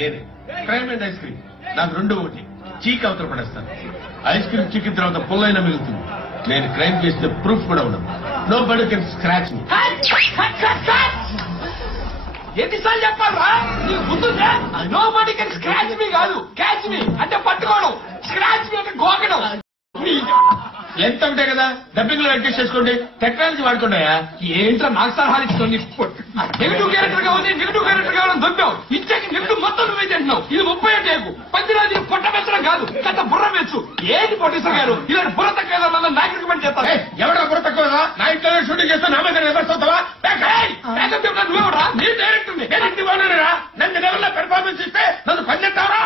నేనే crime and ice cream. నాకు రెండు ఒకటి. చీక్ అవతల పడేస్తాను. ఐస్ క్రీమ్ చిక్కిన తర్వాత పుల్లైనా మిగులుతుంది. నేను క్రైమ్ చేసిన ప్రూఫ్ కూడా ఉన్నాను. నో బడీ కెన్ స్క్రాచ్ మీ. ఎన్నిసార్లు చెప్పాలరా నీకు గుర్తుందా? నో బడీ కెన్ స్క్రాచ్ మీ కాదు, క్యాచ్ మీ అంటే పట్టుకోవడం, స్క్రాచ్ మీ అంటే గోకడం. ఎంత ఉంటాయి కదా, డబ్బింగ్ లో అడ్జస్ట్ చేసుకోండి. టెక్నాలజీ వాడుకున్నాయా? ఏంట్రా నాకు సలహాలు ఇస్తుంది. నెగిటివ్ క్యారెక్టర్ కావాలి, నెగిటివ్ క్యారెక్టర్ కావాలని దొబ్బావు. ఇచ్చాక నెగిటివ్ మొత్తం నువ్వే తింటున్నావు. ఇది 30 టేకు. 10 రోజులు పొట్ట పెంచడం కాదు, గత బుర్ర పెంచు. ఏంటి ప్రొడ్యూసర్ గారు ఇలాంటి బుర్ర తక్కువ నాకు రికమెండ్ చేస్తాను. ఎవడా బుర్ర తక్కువ? నా ఇంట్లో షూటింగ్ చేస్తా నా మీద ఎవరుతావా? నువ్వేవరా? నీ డైరెక్టర్ నన్ను లెవెల్లో పెర్ఫార్మెన్స్ ఇస్తే నన్ను పనిచేస్తావరా?